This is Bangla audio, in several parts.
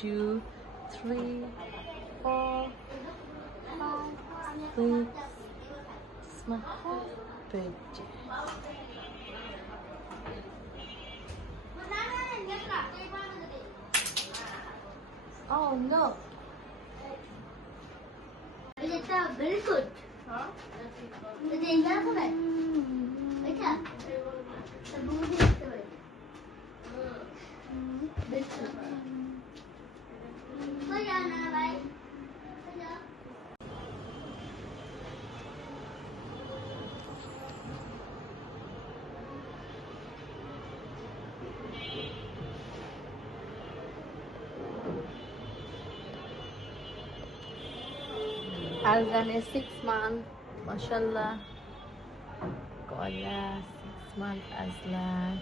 2, 3, 4, 5, 6. It's my birthday. Oh no. Very good. Azlan is 6 months. Mashallah. Kola 6 months Azlan.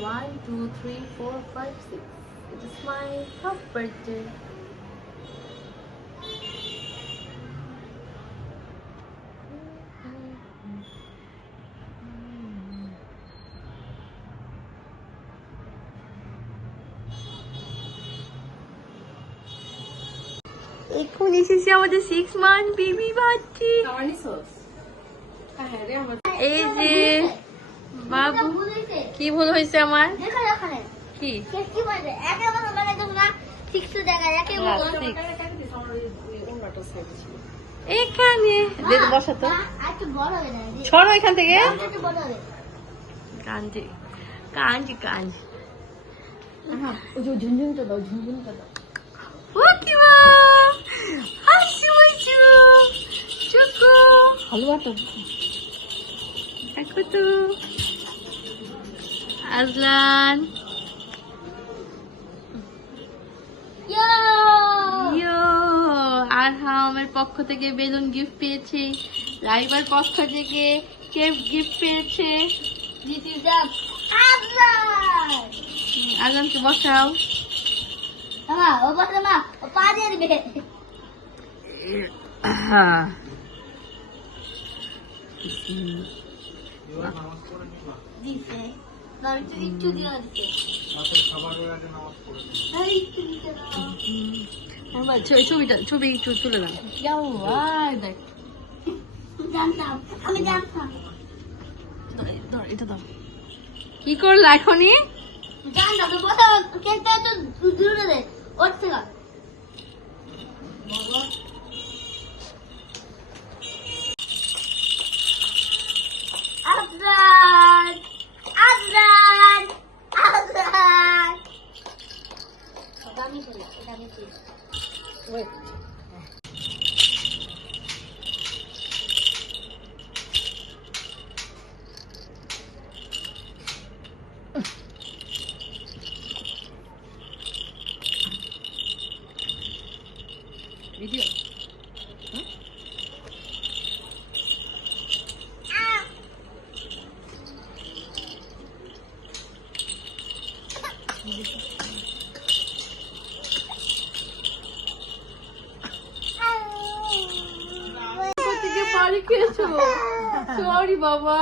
1, 2, 3, 4, 5, 6. It is my half birthday. এখন এসেছি আমাদের 6 মান্থ বেবি বাচ্চি। এই যে বাবু, কি ভুল হয়েছে আমার? কি এখানে বসা তো, ছড়ো এখান থেকে। কাঞ্জি কাঞ্জি কাঞ্জি, ঝুনঝুনটা দাও, ঝুনঝুনটা দাও। হালুয়াটা দেখো তো। আজলান আরহামের পক্ষ থেকে বেলুন গিফট পেয়েছি, রাইবার পক্ষ থেকে কেক গিফট পেয়েছে। আজলানকে বসাও। ছবি তুলে দেন। এটা দাও। কি করলা এখনই? Wait. Video. Huh? সরি বাবা,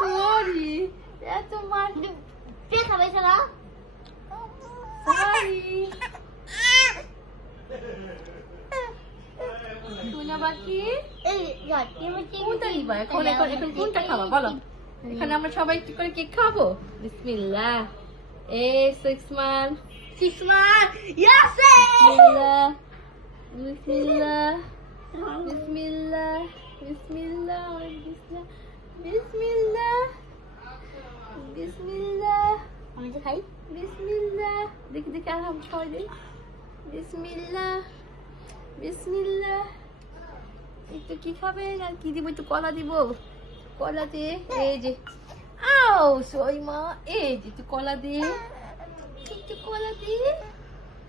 সরি। এত মার খাবে না। সরি সোনা বাকি। কোনটা নিবা এখন? এখন কোনটা খাবা বলো? এখানে আমরা সবাই একটু করে কেক খাবো। বিসমিল্লাহ। 6 মান্থ। বিসমিল্লাহ বিসমিল্লাহ বিসমিল্লাহ বিসমিল্লাহ বিসমিল্লাহ বিসমিল্লাহ। আমি তো খাই। বিসমিল্লাহ। দেখি দেখি আর হাম খাওয়াই দিই। বিসমিল্লাহ বিসমিল্লাহ। একটু কি খাবেন আর কি দিব? একটু কলা দিব। কলা দিয়ে এই যে, আও সই মা, এই যে একটু কলা দিয়ে, একটু কলা দিয়ে।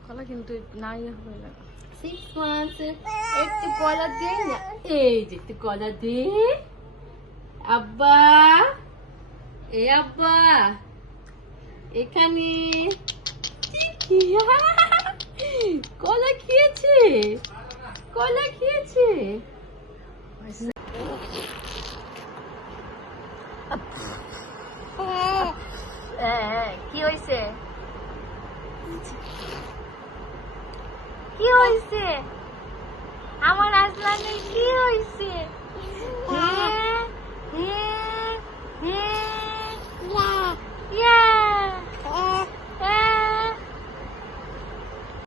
কলা কিন্তু নাই হবে না। 6 months একটু কলা দিয়ে না, এই যে একটু কলা দিয়ে। আব্বা, এ আব্বা এখানে কলা খেয়েছে, কলা খেয়েছে। কি হয়েছে? কি হয়েছে আমার আসলামের? কি হয়েছে?